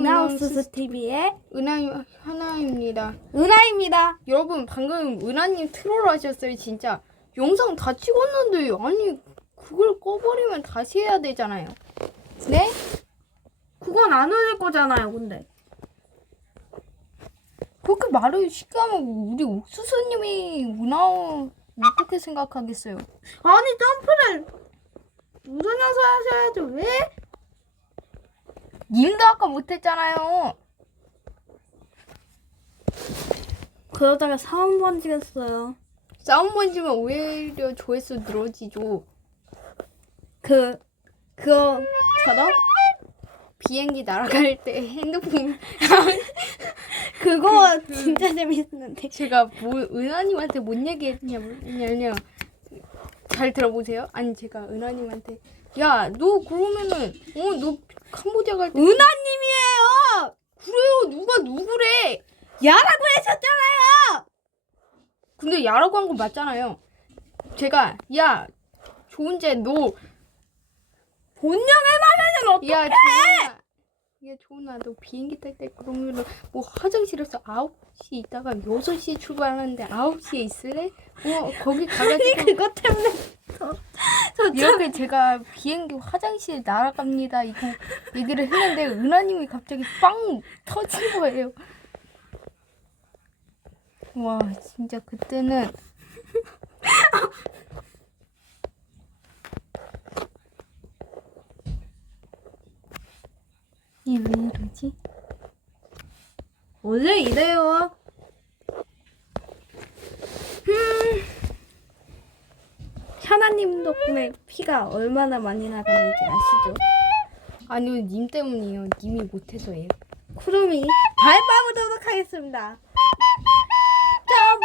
은하우스스 TV의 은하 하나입니다. 은하입니다. 여러분 방금 은하님 트롤 하셨어요 진짜. 영상 다 찍었는데 아니 그걸 꺼버리면 다시 해야 되잖아요. 네? 그건 안 올릴 거잖아요, 근데. 그렇게 말을 쉽게 하면 우리 옥수수님이 은하 어떻게 생각하겠어요? 아니, 점프를 웃으면서 하셔야죠. 왜? 님도 아까 못했잖아요. 그러다가 사원 번지겠어요. 싸움 번지면 오히려 조회수 늘어지죠. 그, 그거처럼? 비행기 날아갈 때 핸드폰 그거 진짜 재밌는데. 제가 뭐 은하님한테 뭔 얘기했냐면요. 잘 들어보세요. 아니 제가 은하님한테 야 너 그러면은 어너 캄보디아 갈 때 은하님이에요! 그래요 누가 누구래? 야라고 하셨잖아요! 근데 야라고 한 건 맞잖아요. 제가 야 좋은제 너 본명을 말하면 어떡해! 야, 조은아. 야, 조은아, 너 비행기 탈 때 그러면은 뭐 화장실에서 9시 있다가 6시에 출발하는데 9시에 있을래? 어, 거기 가가지고 그것 때문에 저, 저 참, 이렇게 제가 비행기 화장실 날아갑니다. 이거 얘기를 했는데 은하님이 갑자기 빵 터진 거예요. 와, 진짜 그때는 이왜 이러지? 원래 이래요. 음. 현아님 덕분에 피가 얼마나 많이 나가는지 아시죠? 아니요, 님 때문이에요. 님이 못해서예요. 쿠루미 밟아보도록 하겠습니다. 점!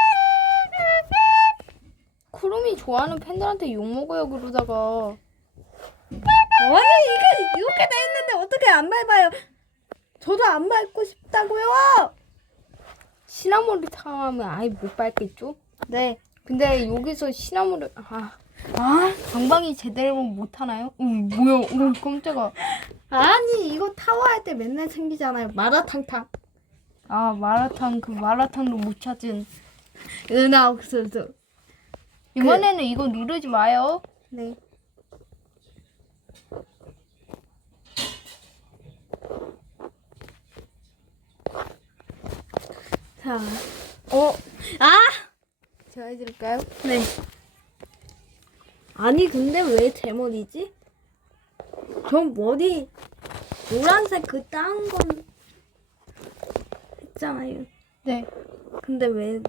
크롬이 좋아하는 팬들한테 욕 먹어요 그러다가 아니 이게 이렇게 돼 있는데 어떻게 안 밟아요? 저도 안 밟고 싶다고요. 시나모를 탐하면 아예 못 밟겠죠? 네. 근데 여기서 시나모를 아, 아 방방이 제대로 못 하나요? 음 뭐야? 어 깜짝아. 아니 이거 타워 할 때 맨날 생기잖아요. 마라탕 탕. 아 마라탕 그 마라탕도 못 찾은. 은하 옥수수. 이번에는 이거 누르지 마요. 네. 자, 어 아! 제가 해드릴까요? 네. 아니 근데 왜 제 머리지? 전 머리 노란색 그 따은 건 했잖아요. 네. 근데 왜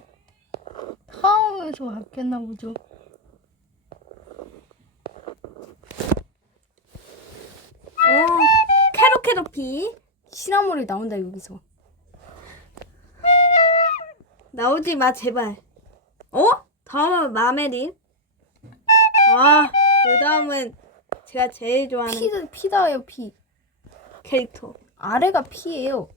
타워에서 바뀌었나 보죠. 어, 캐로캐로피 시나모를 나온다 여기서. 나오지 마 제발. 어? 다음은 마메린. 아, 그 다음은 제가 제일 좋아하는 피 피다예요 피. 캐릭터. 아래가 피예요.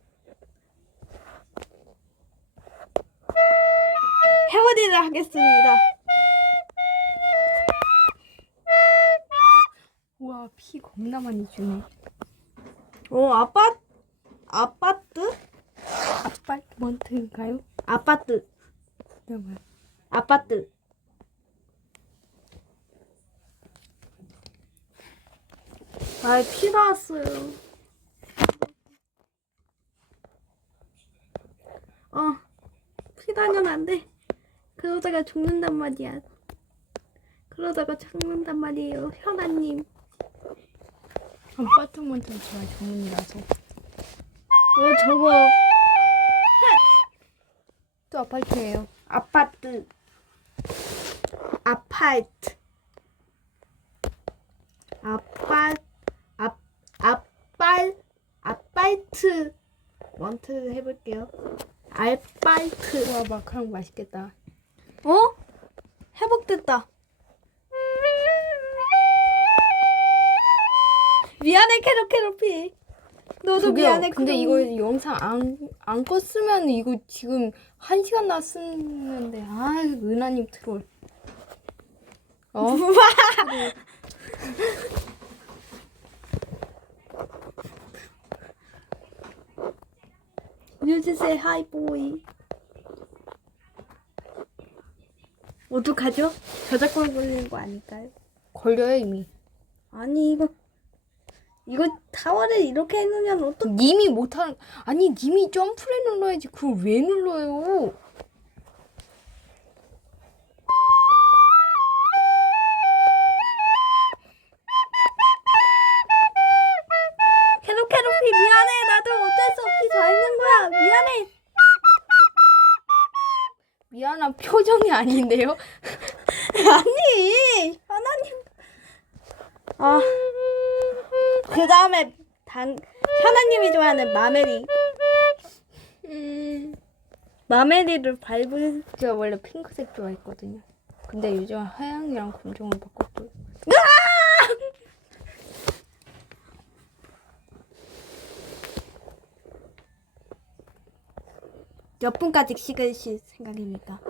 헤어리를 하겠습니다. 우와 피 겁나 많이 주네. 어, 아빠 아파트? 아파트먼트인가요? 아파트. 아파트. 아, 피 나왔어요. 어, 피 나면 안 돼. 그러다가 죽는단 말이야. 그러다가 죽는단 말이에요, 현아님. 아파트먼트는 제가 전문이라서. 어, 저거 또 아파트예요. 아파트. 아파트. 아빠 아 아빨 아파트 원트 해볼게요. 알파이트. 와 마카롱 맛있겠다. 어? 회복됐다. 미안해 캐럿 캐럿피. 너도 저기요. 미안해. 근데. 이거 영상 안, 안 껐으면 이거 지금 한 시간 났었는데 아 은하님 트롤. 어? 알려주세요 하이보이 어떡하죠? 저작권 걸리는 거 아닐까요? 걸려요 이미. 아니 이거 이거 타워를 이렇게 해놓으면 어떡 님이 못하는 아니 님이 점프를 눌러야지 그걸 왜 눌러요? 캐럿 캐럿이 미안해. 나도 어쩔 수 없이 저 있는 거야. 미안해. 미안한 표정이 아닌데요? 아니 하나님. 아 그 다음에 단 하나님이 좋아하는 마메리 음, 마메리를 밟은 제가 원래 핑크색 좋아했거든요. 근데 요즘 하양이랑 검정을 바꿨어요. 몇 분까지 찍으실 생각입니까?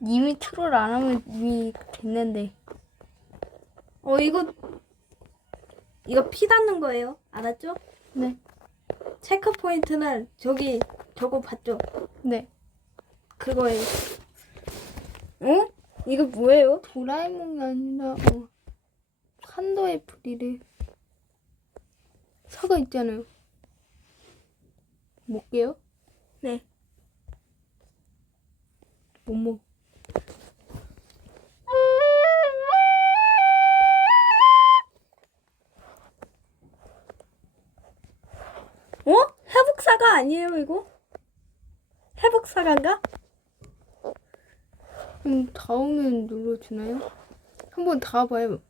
님이 트롤 안 하면 이미 됐는데. 어 이거 이거 피 닿는 거예요 알았죠? 네. 체크 포인트는 저기 저거 봤죠? 네. 그거예요 어? 이거 뭐예요? 도라에몽이 아니라 어, 산더의 뿌리를 사과 있잖아요. 먹게요? 네 못 먹. 아니에요 이거? 회복사가인가? 음, 닿으면 눌러주나요? 한번 닿아봐요.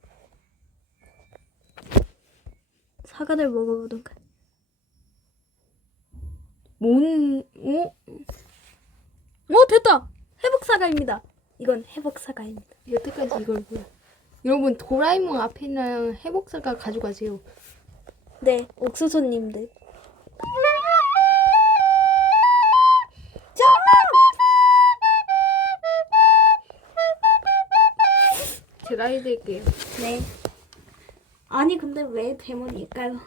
사과를 먹어보던가 뭔, 어? 어 됐다! 회복사과입니다 이건 회복사과입니다 여태까지 이걸 보여. 여러분, 도라에몽 앞에 있는 회복사가 가져가세요. 네 옥수수님들 제가 해드릴게요. 네 아니 근데 왜 데몬일까요?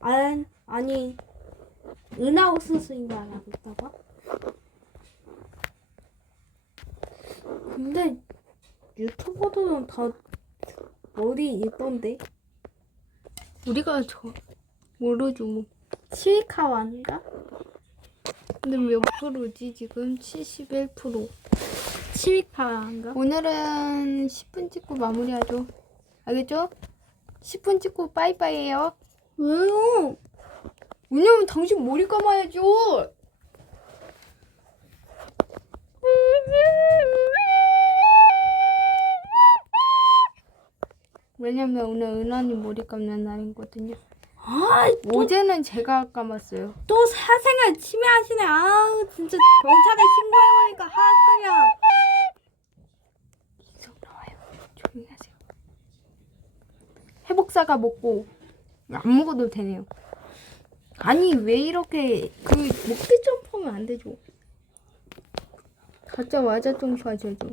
아, 아니 은하 옥수수인 거 알아볼까봐? 근데 유튜버들은 다 머리 예쁜데 우리가 저, 모르죠, 뭐. 치위카와인가? 근데 몇 프로지, 지금? 71%. 치위카와인가? 오늘은 10분 찍고 마무리하죠. 알겠죠? 10분 찍고 빠이빠이예요. 왜요? 왜냐면 당신 머리 감아야죠. 왜냐면 오늘 은하님 머리 감는 날이거든요. 아, 또, 어제는 제가 감았어요. 또 사생활 침해하시네. 아우, 진짜 경찰에 신고해보니까 하 그냥. 계속 나와요. 조용히 하세요. 회복사가 먹고 안 먹어도 되네요. 아니 왜 이렇게 그 목대 점프하면 안 되죠. 가짜 와자 점프 하셔야죠.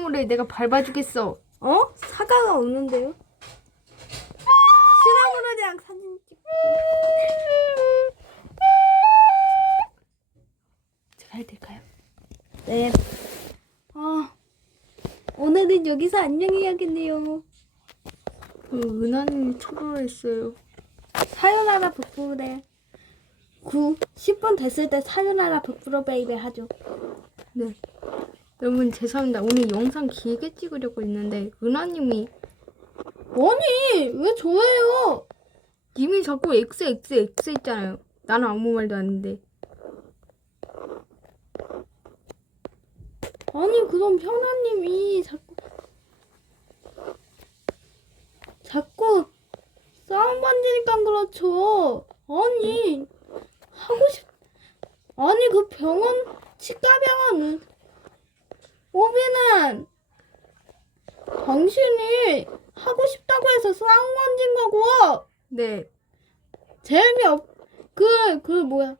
시나물을 내가 밟아주겠어. 어? 사과가 없는데요? 시나몬이랑 사진 찍 제가 해드릴까요? 네. 아, 오늘은 여기서 안녕해야겠네요. 그 은하님이 초월했어요. 사요나라 북부래. 9, 10분 됐을 때 사요나라 북부로 베이베 하죠. 네. 여러분 죄송합니다. 오늘 영상 길게 찍으려고 했는데 은하님이 아니, 왜 저예요? 님이 자꾸 X X X 했잖아요. 나는 아무 말도 안 했는데. 아니, 그럼 현아님이 자꾸, 자꾸 싸움 만지니까 그렇죠. 아니, 하고 싶, 아니, 그 병원, 치과 병원, 오비는 당신이 하고 싶다고 해서 싸운 건진 거고 네. 재미없 그 그 뭐야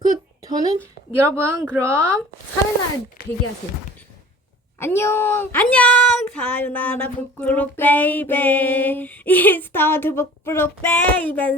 그 저는 여러분 그럼 하는 날 대기하세요. 안녕. 안녕 사요나라 북부로 베이베 이스타트 북부로 베이베